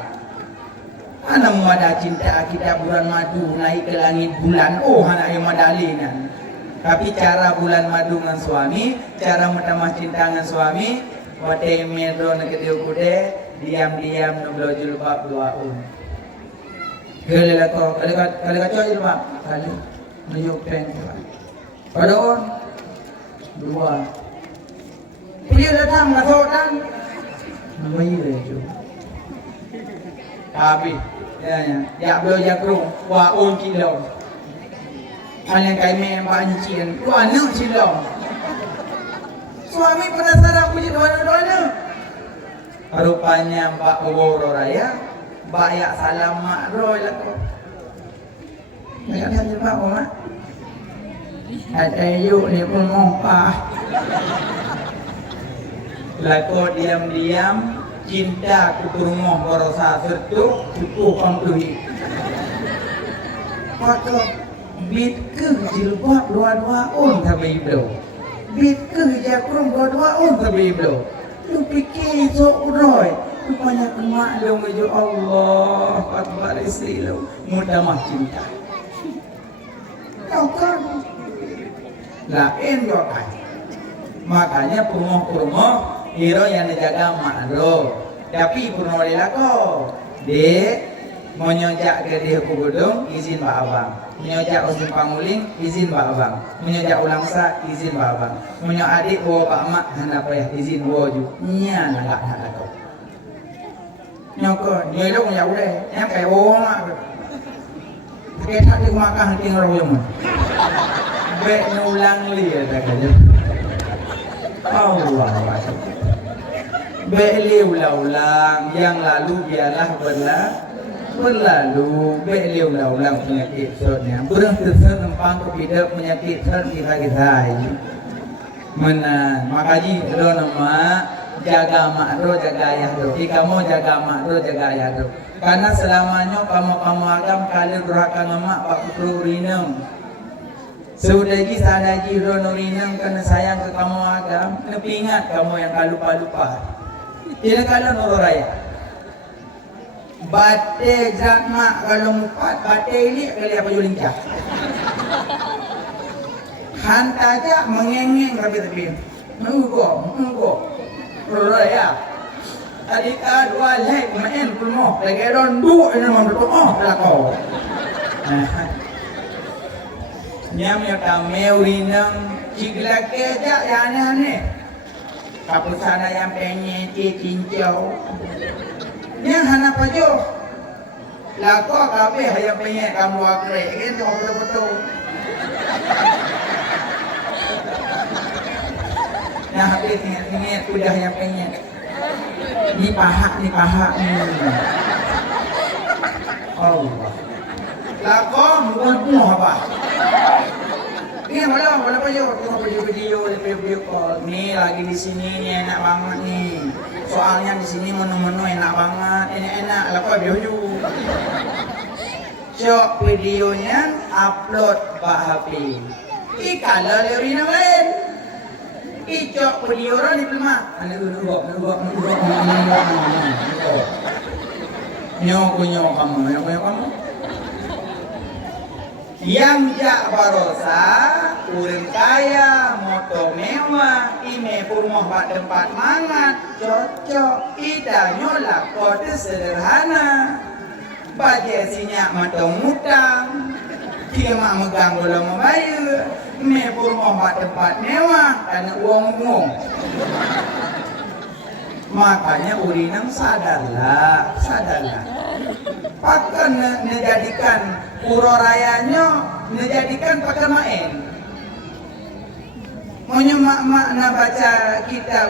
Ana ada cinta kita bulan madu naik ke langit bulan, oh anak yang madalingan. Tapi cara bulan madu dengan suami, cara bertambah cinta dengan suami, wate medro nak ketiup kude, diam-diam nublo julbab duaun. Kali kacau julbab, kali nuyuk peng. Padahal dua. Dia datang ngatotan namanya itu tapi ya beliau jakrung wa on cilong yang kai me bancin lu anu cilong suami penasaran puji doa-doanya rupanya Mbak Woro Raya bayak salam mak roy lah kok enggak ada Mbak Oma ada yuk ni pun mompah lako diam-diam cinta kuturmoh borosa sertu cukup pangkuhi. Maka bit ke jilbab dua-dua on tabi iblo. Bit ke jakrung dua-dua on tabi iblo. Lu fikir sok roy. Rupanya kemak lu menuju Allah Akbar istri lu. Mudah cinta. Kau kan lain kau kan. Makanya purmoh hero yang dijaga makro, tapi purno lelako, dek mau nyojak ke dia kubudung izin Pak Abang, nyojak usin panguling izin Pak Abang, nyojak ulangsa izin Pak Abang, nyojak adik bawa Pak Mak hendak payah izin bawa juga, nya nggak kau. Nyokon, dia dong ya udah, yang kayak mak. Kayak tadi makan tinggal royong. Be ulang lihat aja. Allah. Be ulang yang lalu biarlah berlalu. Be ulang penyakit soalnya. Berhenti sempang kepidak penyakit kita. Mana makanya do nama jaga mak do jaga ayah do. Jika kamu jaga mak do jaga ayah do. Karena selamanya kamu agam kali durhaka ngamak pak putru rineng. Sudah lagi sadagi do rineng karena sayang ke kamu agam. Lebih ingat kamu yang lupa. Tidak kalau nurul raya. Bate zat mak kalau mupat bate ini kali apa julincah. Hantar aja mengengeng tapi menunggu raya adik dua lek main pulmo lagi rondu ini membertuah belakau nyam ya tameu rinang ciglake aja ya aneh kapusana yang pengen cincau yang hana pajo lako kabe hayang pengen kamu akre itu betul-betul. Nah habis ingat udah yang pengen ni paha Allah lakom bukan apa ini malah apa yo video call nih lagi di sini nih enak banget nih soalnya di sini menu enak banget enak lakom video cok videonya upload Pak Hafiz kalau dari yang lain icok video orang di pelmak nunggu kamu yang jak barosa urang kaya moto mewah ime rumah pak tempat mangat cocok ida nyolak kode sederhana bagi sinyak matong utang dia mak megang belum membayar me rumah tempat mewah karena uang makanya urinang sadarlah pakai menjadikan pura rayanya menjadikan pakai main maunya mak baca kitab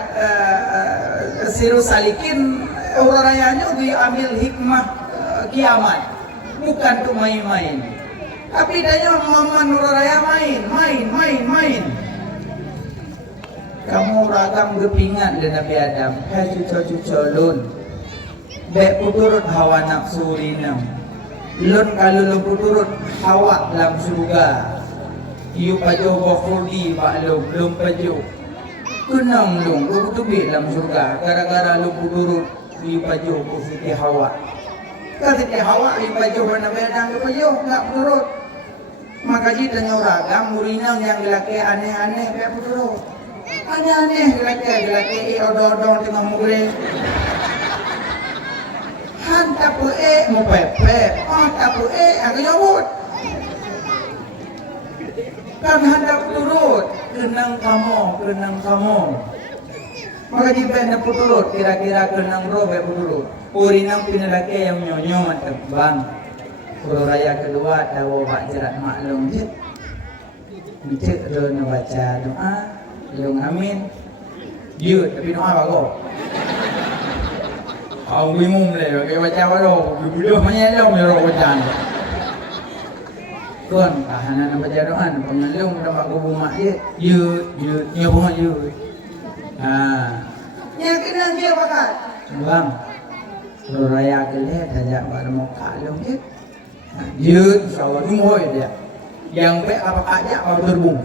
Sirus Salikin pura rayanya diambil hikmah kiamat bukan untuk main-main. Tapi daya mama nuraya main. Kamu ragam gepingan dan Nabi Adam. Hai cucu lun. Bek puturut hawa nafsu rinam. Lun kalau lu puturut hawa dalam surga. Iu pajo bakhudi maklum lum pajo. Kunang lung lu tubi dalam surga. Gara-gara lu puturut iu pajo kusiti hawa. Kasiti hawa iu pajo Nabi Adam lu pajo enggak puturut. Maka kita nyoragam murinang yang laki aneh-aneh kayak betul aneh-aneh laki odong-odong tengah mugre hantar pue mau pepe hantar pue agak nyobot kan hantar turut kenang kamu maka jika turut kira-kira kenang robe turut murinang pinalaki yang nyonyo mantep bang. Kalau raya kedua tahu pak jerat maklum cek do baca doa long amin yud tapi doa apa kok kau bingung le kayak baca apa do video mana lo mero baca kon tahanan baca doa pengalung dapat kubu mak yud nyoba yud yang kena dia bakat bang kalau raya kedua tajak pada muka long Yud, insyaAllahimoy dia. Yang baik apa aja apa terbung.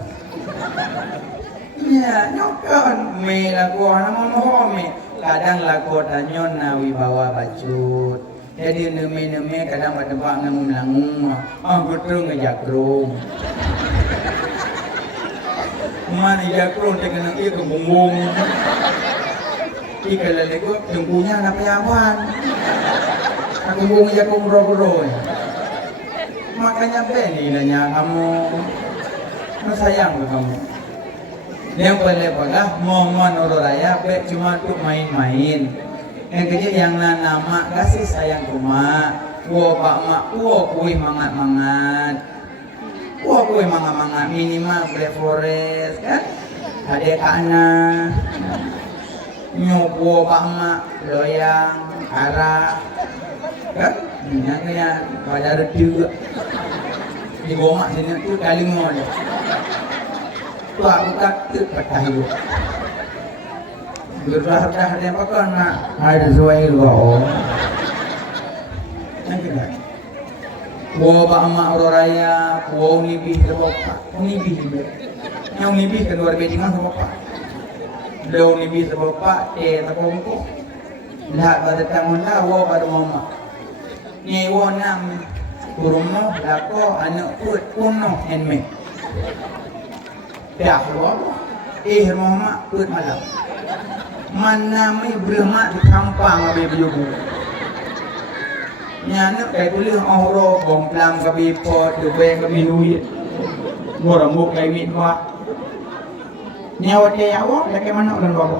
Ya, nyokon me laku nama mohome. Kadang laku tanyon na wibawa bacut. Jadi neme kadang bertempat ngangung-langung. Betul ngejakrung. Mana jakrung dengan itu bumbung. Ika lelego jengkunya anak yawan. Aku bumbung jakrung bro-bro. Makanya beni nanya kamu sayang ke kamu yang boleh balah momen raya be cuma untuk main-main Yang kerja yang nama kasih sayang rumah. Wo pak mak, wo kui mangat-mangat. Wo kui mangat-mangat minimal Black Forest kan? Ada kana. Nyopo pak mak loyang arah kan? Minyak pada redu. Di bawah sini tu kali ngol. Tua buka tu patah itu. Berdah-dah dia pakai nak ada sesuai juga. Yang kedua, buah pak mak orang raya, buah unibih terbapak, unibih juga. Yang unibih keluar bedingan terbapak. Dah unibih terbapak, terkongkong. Lihat pada tangan dah, buah pada mama. Ni buah nam, kurungno, lako, anak put, puno, handmade. Dah buah, mama put malam. Mana mai bermak di kampang abe bejubu. Nyana kayak kuliah orang bongklang kabi pot, dubeng kabi duit. Murah muk kayak mit wak. Nyawa dia awak, lagi mana orang bawa.